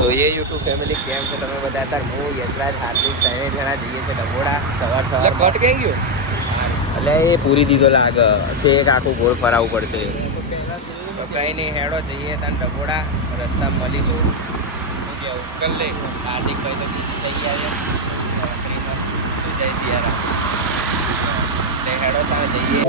તો એ YouTube family કેમ છે તમે બધા? અત્યારે હું યશરાજ હાર્દિક 3 જણા જઈએ છે ડબોડા સવાર કટ કઈ ગયો એટલે એ પૂરી દીધો લાગે છે. એક આખું ગોળ ફરાવવું પડશે. તો કંઈ નહીં, હેડો જઈએ ત્યાં ડબોડા રસ્તા મળીશું. શું કેવું કર લે હાર્દિક ભાઈ તો બીજી જગ્યાએ શું જય સિયારા એટલે હેડો ત્યાં જઈએ.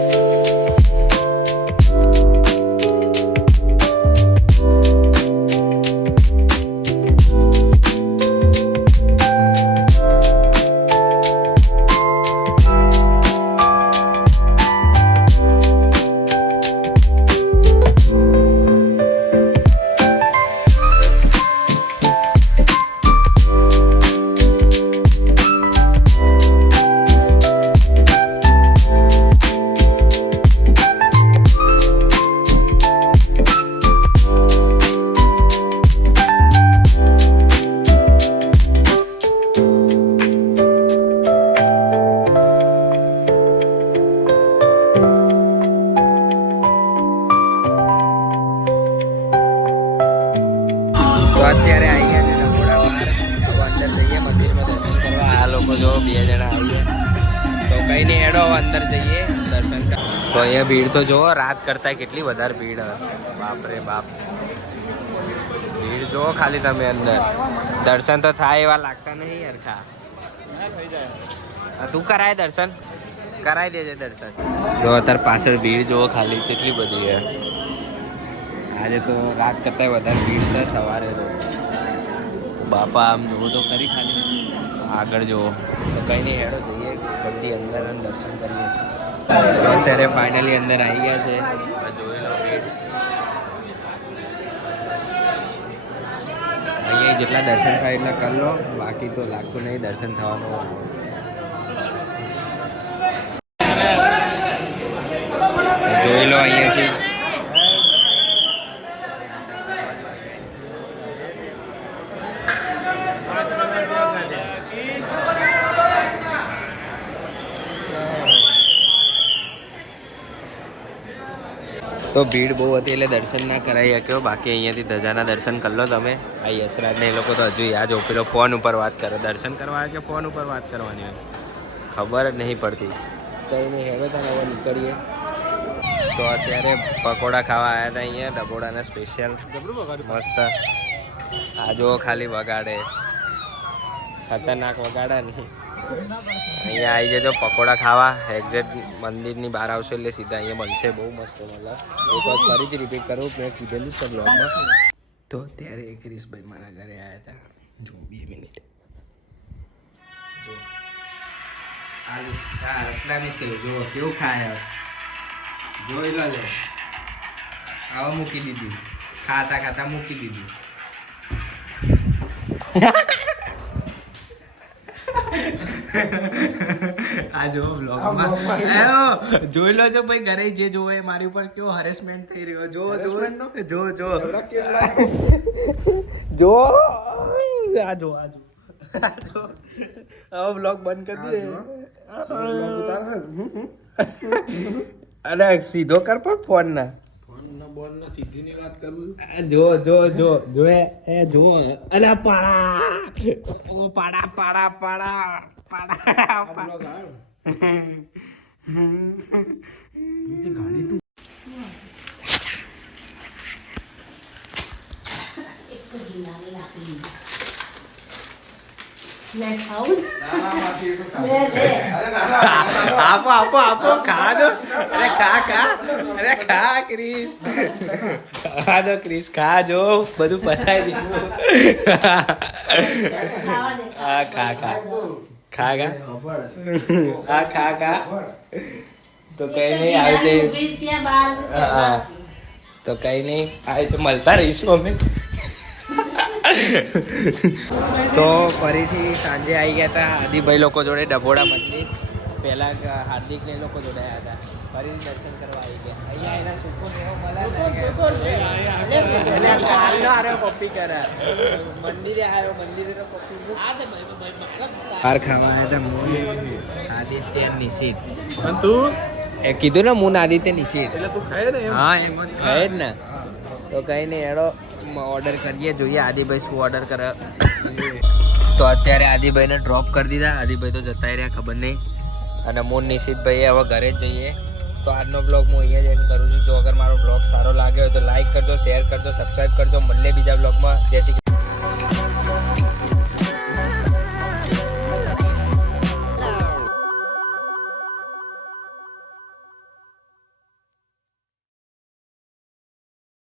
અત્યારે આવી ગયા છે ડબોડા બહાર. હવે અંદર જઈએ મંદિરમાં દર્શન કરવા. આ લોકો જો 2 જણા આવી ગયા. તો કંઈ નહીં, હેડો અંદર જઈએ દર્શન કરવા. તો અહીંયા ભીડ તો જુઓ, રાત કરતાં કેટલી વધારે ભીડ. બાપરે બાપ, ભીડ જુઓ ખાલી તમે. અંદર દર્શન તો થાય એવા લાગતા નહીં હરખા. તું કરાય દર્શન, કરાવી દેજે દર્શન. જો અત્યારે પાછળ ભીડ જુઓ ખાલી કેટલી બધી છે. આજે તો રાત કરતાં વધારે ભીડ છે સવારે. તો બાપા આમ જોવો તો ખરી ખાલી આગળ જુઓ. તો કંઈ નહીં, હેડો જઈએ જલ્દી અંદર દર્શન કરીએ. તો અત્યારે ફાઇનલી અંદર આવી ગયા છે. જોઈ લો ભીડ. અહીંયા જેટલા દર્શન થાય એટલા કરી લો, બાકી તો લાગતું નહીં દર્શન થવાનું. જોઈ લો અહીંયાથી. તો ભીડ બહુ હતી એટલે દર્શન ના કરાવી શક્યો. બાકી અહીંયાથી ધજાના દર્શન કરી લો તમે. આ યશરાજને એ લોકો તો હજુ યાદ પેલો ફોન ઉપર વાત કરે. દર્શન કરવા કે ફોન ઉપર વાત કરવાની હોય ખબર જ નહીં પડતી. કંઈ નહીં, હેડો તને હવે નીકળીએ. તો અત્યારે પકોડા ખાવા આવ્યા હતા અહીંયા ડબોડાના સ્પેશિયલ મસ્ત. આ જુઓ ખાલી વગાડે, ખતરનાક વગાડે નહીં. અહીંયા આવી જજો પકોડા ખાવા. એક્ઝેક્ટ મંદિરની બહાર આવશો એટલે સીધા અહીંયા મળશે. બહુ મસ્ત મળે. એક વાર ફરીથી રિપીટ કરું, મેં કીધેલું છે બ્લોગમાં. તો ત્યારે ક્રિશભાઈ મારા ઘરે આવ્યા હતા. જો 2 મિનિટ જો આલીશ આ રતલાની સેવ જો કેવું ખાય. જોઈ લો જો આવા મૂકી દીધી. ખાતા ખાતા મૂકી દીધી. આ જો બ્લોગમાં જોઈ લો છો ભાઈ. ઘરે જે જોવે મારી ઉપર કેવો હરેસમેન્ટ થઈ રહ્યો. જો જો જો જો જો આ જો હવે બ્લોગ બંધ કરી દે. અરે સીધો કર પણ ફોન ના બોલ ના સીધી ની વાત કરું. જો જો જો જો એ જો અલે પાડા ઓ પાડા પાડા પાડા પાડા ગાડી તું એક જીનાને રાખી मैं खाऊं आपो आपो आपो खा दो. अरे खा खा, अरे खा क्रिश, खा दो क्रिश, खा जो બધું પતાઈ દીધું. હા ખા ખા ખા ખા હા ખા ખા. તો કઈ નહીં આવી તો કઈ નહીં આવી તો મળતા રહીશું અમે. તો ફરીથી સાંજે આવી ગયા હતા આદિભાઈ લોકો જોડે ડભોડા મંદિર. પહેલાં હાર્દિક ને લોકો જોડે આવ્યા હતા. ફરીથી દર્શન કરવા આવી ગયા. અહીંયા એના સુકૂન એવો મળે. પપ્પી કરે મંદિરે આવ્યો. મંદિરે પપ્પી બહાર ખાવા આવ્યા હતા. આદિત્ય નિશિત તું એ કીધું ને મુન આદિત્ય નિશિત એટલે તું ખાય ને. હા એમ જ ખાય જ ને. તો કંઈ નહીં એડો ઓર્ડર કરીએ, જોઈએ આદિભાઈ શું ઓર્ડર કરે. તો અત્યારે આદિભાઈને ડ્રોપ કરી દીધા. આદિભાઈ તો જતા રહ્યા ખબર નહીં. અને હું નિશિતભાઈએ હવે ઘરે જ જઈએ. તો આજનો બ્લોગ હું અહીંયા જ એન્ડ કરું છું. જો અગર મારો બ્લોગ સારો લાગ્યો હોય તો લાઈક કરજો, શેર કરજો, સબસ્ક્રાઈબ કરજો. મળીએ બીજા બ્લોગમાં. જય શ્રી કૃષ્ણ.